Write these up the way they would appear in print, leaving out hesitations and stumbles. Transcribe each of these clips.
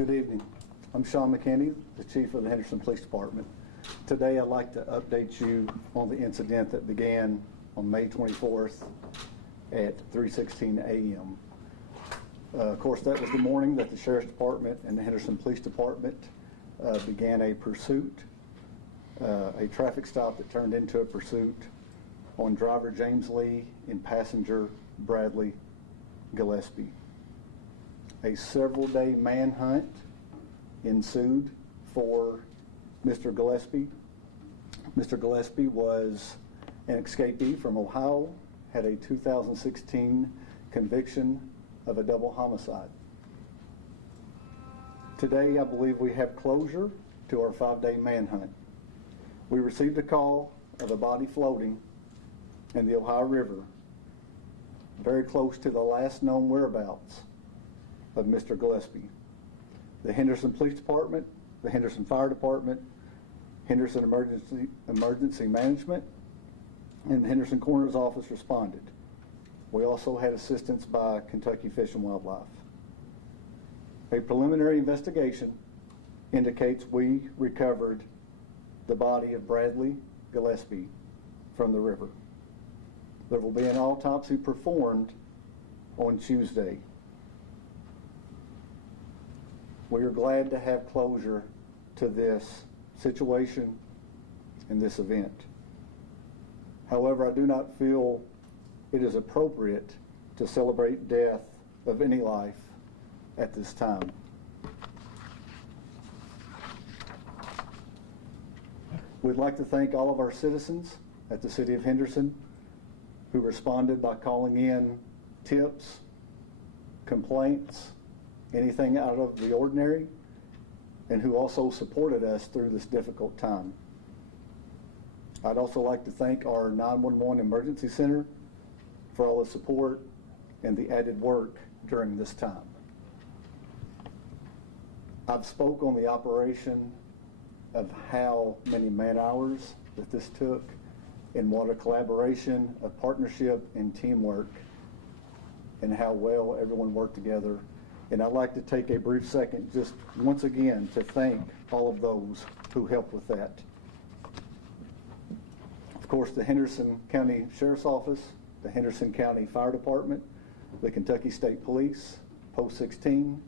Good evening. I'm Sean McKinney, the Chief of the Henderson Police Department. Today I'd like to update you on the incident that began on May 24th at 3:16 a.m. Of course, that was the morning that the Sheriff's Department and the Henderson Police Department began a pursuit, a traffic stop that turned into a pursuit on driver James Lee and passenger Bradley Gillespie. A several-day manhunt ensued for Mr. Gillespie. Mr. Gillespie was an escapee from Ohio, had a 2016 conviction of a double homicide. Today, I believe we have closure to our 5-day manhunt. We received a call of a body floating in the Ohio River, very close to the last known whereabouts of Mr. Gillespie. The Henderson Police Department, the Henderson Fire Department, Henderson Emergency Management, and the Henderson Coroner's Office responded. We also had assistance by Kentucky Fish and Wildlife. A preliminary investigation indicates we recovered the body of Bradley Gillespie from the river. There will be an autopsy performed on Tuesday. We are glad to have closure to this situation and this event. However, I do not feel it is appropriate to celebrate death of any life at this time. We'd like to thank all of our citizens at the City of Henderson who responded by calling in tips, complaints, anything out of the ordinary, and who also supported us through this difficult time. I'd also like to thank our 911 Emergency Center for all the support and the added work during this time. I've spoke on the operation of how many man-hours that this took and what a collaboration, a partnership, and teamwork, and how well everyone worked together. And I'd like to take a brief second just once again to thank all of those who helped with that. Of course, the Henderson County Sheriff's Office, the Henderson County Fire Department, the Kentucky State Police, Post 16,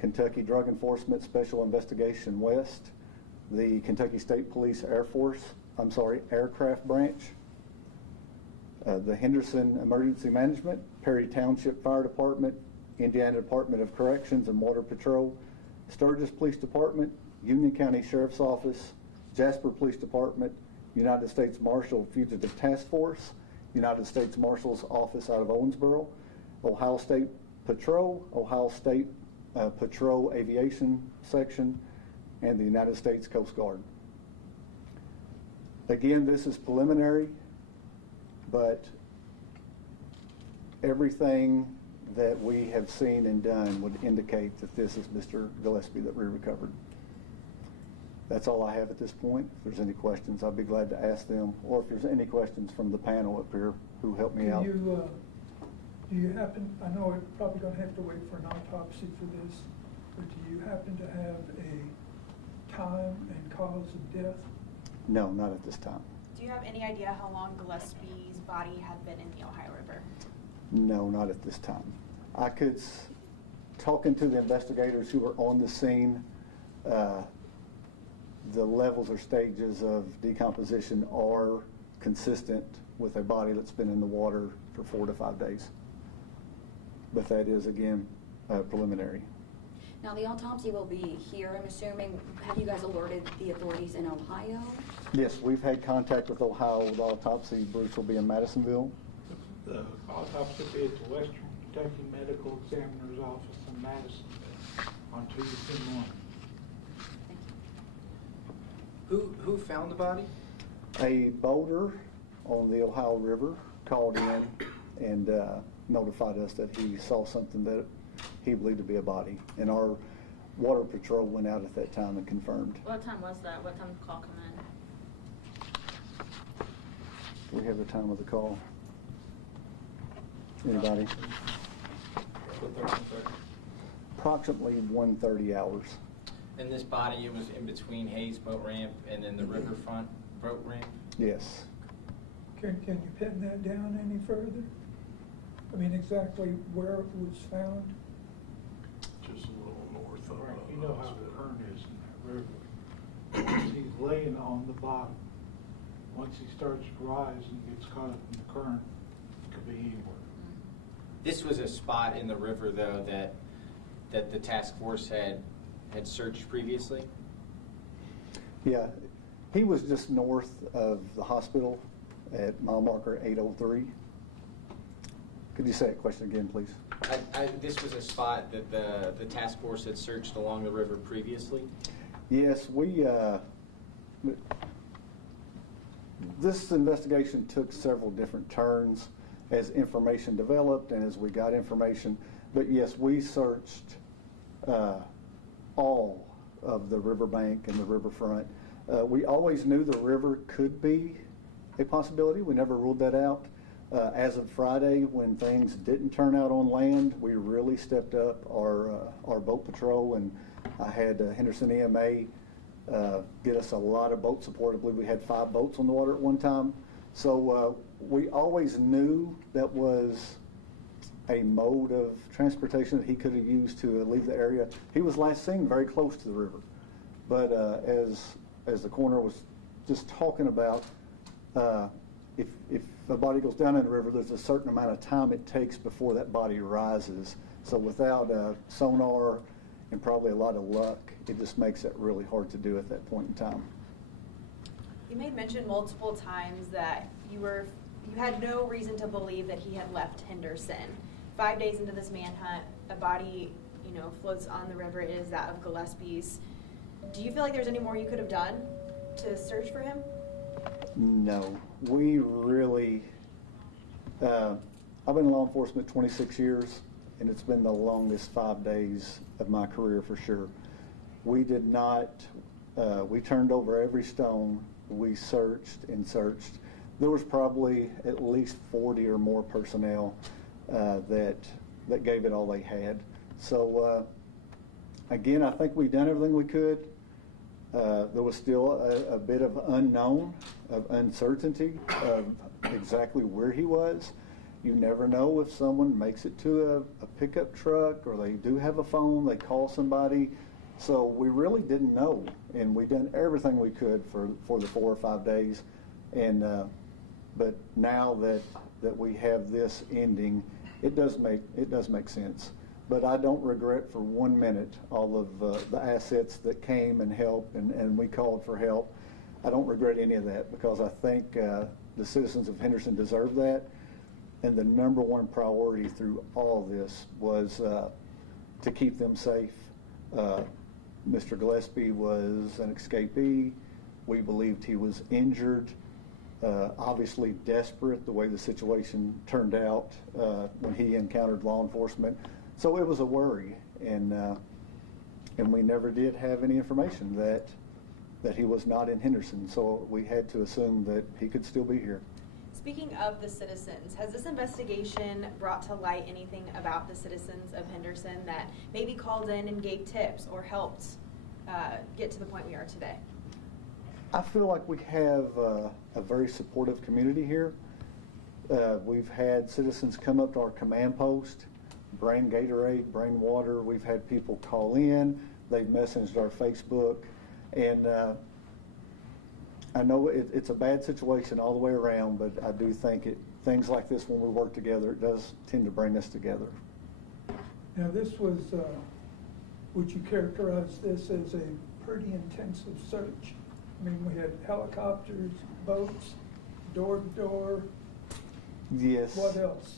Kentucky Drug Enforcement Special Investigation West, the Kentucky State Police Aircraft Branch, the Henderson Emergency Management, Perry Township Fire Department, Indiana Department of Corrections and Water Patrol, Sturgis Police Department, Union County Sheriff's Office, Jasper Police Department, United States Marshal Fugitive Task Force, United States Marshal's Office out of Owensboro, Ohio State Patrol, Ohio State Patrol Aviation Section, and the United States Coast Guard. Again, this is preliminary, but everything that we have seen and done would indicate that this is Mr. Gillespie that we recovered. That's all I have at this point. If there's any questions, I'll be glad to ask them, or if there's any questions from the panel up here who helped me out. Do you happen, I know we're probably going to have to wait for an autopsy for this, but do you happen to have a time and cause of death? No, not at this time. Do you have any idea how long Gillespie's body had been in the Ohio River? No, not at this time. I could, talking to the investigators who were on the scene, the levels or stages of decomposition are consistent with a body that's been in the water for 4 to 5 days. But that is, again, preliminary. Now, the autopsy will be here, I'm assuming. Have you guys alerted the authorities in Ohio? Yes, we've had contact with Ohio. The autopsy, Bruce, will be in Madisonville. The autopsy will be at the Western Kentucky Medical Examiner's Office in Madisonville on Tuesday morning. Who found the body? A boater on the Ohio River called in and notified us that he saw something that he believed to be a body. And our water patrol went out at that time and confirmed. What time was that? What time did the call come in? Do we have the time of the call? Anybody? approximately 1:30 hours. And this body, it was in between Hayes Boat Ramp and then the riverfront boat ramp? Yes. Can you pin that down any further? I mean, exactly where it was found? Just a little north of. Right, you know how the current is in that river. Once he's laying on the bottom, once he starts to rise and gets caught up in the current, it could be anywhere. This was a spot in the river, though, that the task force had searched previously? Yeah, he was just north of the hospital at mile marker 803. Could you say that question again, please? This was a spot that the task force had searched along the river previously? Yes, this investigation took several different turns as information developed and as we got information. But yes, we searched all of the riverbank and the riverfront. We always knew the river could be a possibility. We never ruled that out. As of Friday, when things didn't turn out on land, we really stepped up our boat patrol, and I had Henderson EMA get us a lot of boat support. I believe we had 5 boats on the water at one time. So we always knew that was a mode of transportation that he could have used to leave the area. He was last seen very close to the river. But as the coroner was just talking about, if a body goes down in the river, there's a certain amount of time it takes before that body rises. So without sonar and probably a lot of luck, it just makes it really hard to do at that point in time. You made mention multiple times that you had no reason to believe that he had left Henderson. 5 days into this manhunt, a body, floats on the river. It is that of Gillespie's. Do you feel like there's any more you could have done to search for him? No, we really, I've been in law enforcement 26 years, and it's been the longest 5 days of my career for sure. We did not, we turned over every stone. We searched and searched. There was probably at least 40 or more personnel that gave it all they had. So again, I think we've done everything we could. There was still a bit of unknown, of uncertainty of exactly where he was. You never know if someone makes it to a pickup truck or they do have a phone, they call somebody. So we really didn't know, and we done everything we could for the 4 or 5 days. And but now that we have this ending, it does make sense. But I don't regret for 1 minute all of the assets that came and helped, and we called for help. I don't regret any of that because I think the citizens of Henderson deserve that. And the number one priority through all this was to keep them safe. Mr. Gillespie was an escapee. We believed he was injured, obviously desperate the way the situation turned out when he encountered law enforcement. So it was a worry, and we never did have any information that he was not in Henderson. So we had to assume that he could still be here. Speaking of the citizens, has this investigation brought to light anything about the citizens of Henderson that maybe called in and gave tips or helped get to the point we are today? I feel like we have a very supportive community here. We've had citizens come up to our command post, bring Gatorade, bring water. We've had people call in. They've messaged our Facebook. And I know it's a bad situation all the way around, but I do think things like this, when we work together, it does tend to bring us together. Now, this was, would you characterize this as a pretty intensive search? I mean, we had helicopters, boats, door to door. Yes. What else?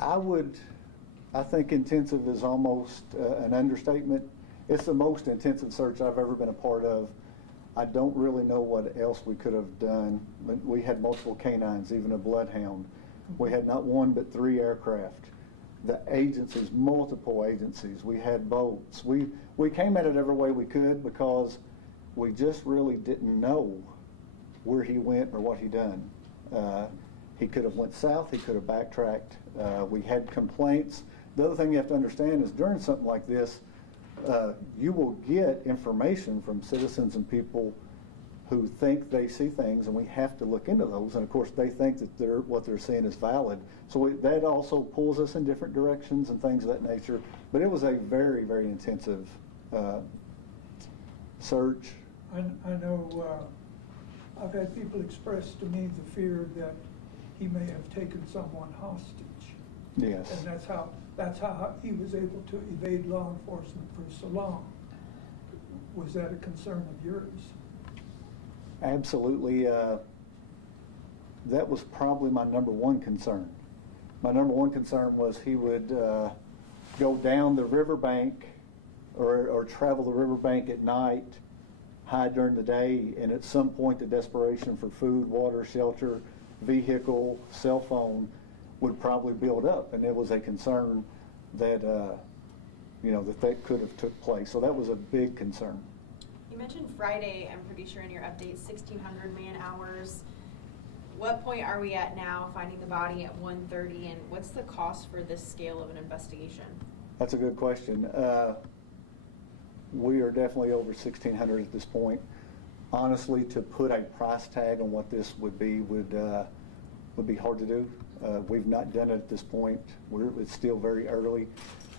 I think intensive is almost an understatement. It's the most intensive search I've ever been a part of. I don't really know what else we could have done. We had multiple canines, even a bloodhound. We had not 1 but 3 aircraft. The agencies, multiple agencies. We had boats. We came at it every way we could because we just really didn't know where he went or what he done. He could have went south. He could have backtracked. We had complaints The other thing you have to understand is during something like this, you will get information from citizens and people who think they see things, and we have to look into those. And of course, they think that what they're seeing is valid. So that also pulls us in different directions and things of that nature. But it was a very, very intensive search. I know, I've had people express to me the fear that he may have taken someone hostage. Yes. And that's how he was able to evade law enforcement for so long. Was that a concern of yours? Absolutely. That was probably my number one concern. My number one concern was he would go down the riverbank or travel the riverbank at night, hide during the day, and at some point the desperation for food, water, shelter, vehicle, cell phone would probably build up. And it was a concern that, that could have took place. So that was a big concern. You mentioned Friday, I'm pretty sure in your update, 1,600 man hours. What point are we at now finding the body at 1:30, and what's the cost for this scale of an investigation? That's a good question. We are definitely over 1,600 at this point. Honestly, to put a price tag on what this would be would be hard to do. We've not done it at this point. It's still very early.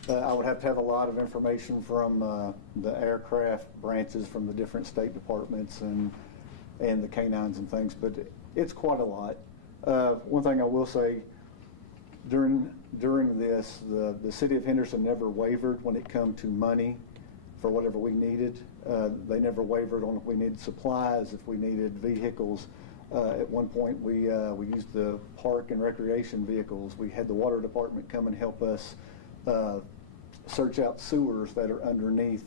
I would have to have a lot of information from the aircraft branches from the different state departments and the canines and things, but it's quite a lot. One thing I will say, during this, the city of Henderson never wavered when it come to money for whatever we needed. They never wavered on if we needed supplies, if we needed vehicles. At one point, we used the park and recreation vehicles. We had the water department come and help us search out sewers that are underneath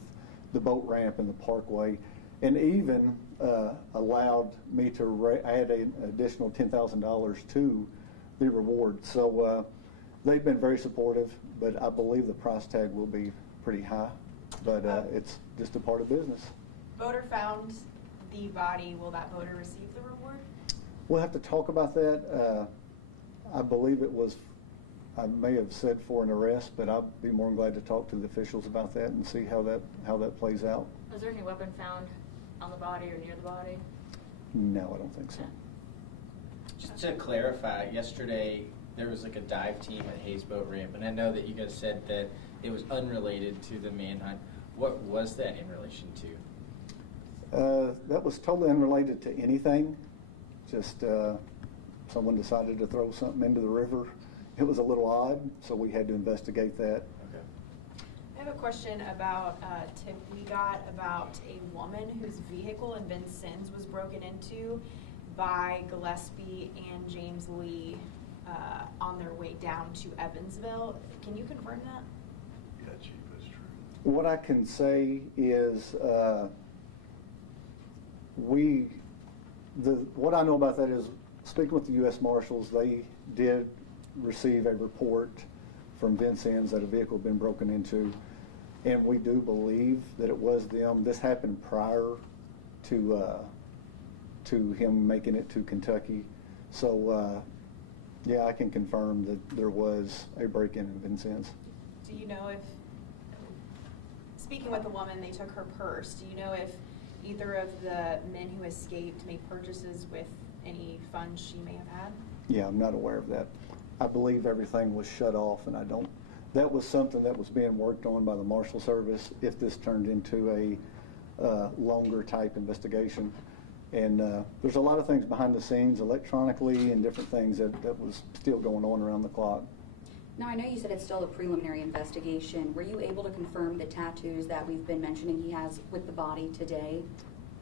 the boat ramp and the parkway, and even allowed me to add an additional $10,000 to the reward. So they've been very supportive, but I believe the price tag will be pretty high, but it's just a part of business. Voter found the body. Will that voter receive the reward? We'll have to talk about that. I believe it was, I may have said for an arrest, but I'll be more than glad to talk to the officials about that and see how that plays out. Was there any weapon found on the body or near the body? No, I don't think so. Just to clarify, yesterday there was like a dive team at Hayes Boat Ramp, and I know that you guys said that it was unrelated to the manhunt. What was that in relation to? That was totally unrelated to anything. Just someone decided to throw something into the river. It was a little odd, so we had to investigate that. Okay. I have a question about a tip we got about a woman whose vehicle in Vincennes was broken into by Gillespie and James Lee on their way down to Evansville. Can you confirm that? Yeah, Chief, that's true. What I can say is what I know about that is, speaking with the U.S. Marshals, they did receive a report from Vincennes that a vehicle had been broken into, and we do believe that it was them. This happened prior to him making it to Kentucky. So, yeah, I can confirm that there was a break-in in Vincennes. Do you know if, speaking with the woman, they took her purse, do you know if either of the men who escaped made purchases with any funds she may have had? Yeah, I'm not aware of that. I believe everything was shut off, and that was something that was being worked on by the Marshal Service if this turned into a longer type investigation. And there's a lot of things behind the scenes electronically and different things that was still going on around the clock. Now, I know you said it's still a preliminary investigation. Were you able to confirm the tattoos that we've been mentioning he has with the body today?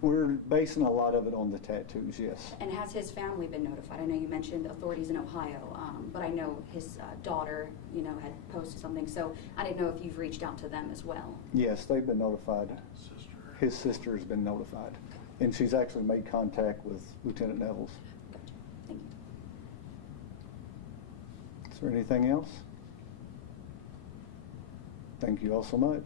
We're basing a lot of it on the tattoos, yes. And has his family been notified? I know you mentioned authorities in Ohio, but I know his daughter, had posted something. So I didn't know if you've reached out to them as well. Yes, they've been notified. Sister. His sister has been notified. And she's actually made contact with Lieutenant Nevels. Gotcha. Thank you. Is there anything else? Thank you all so much.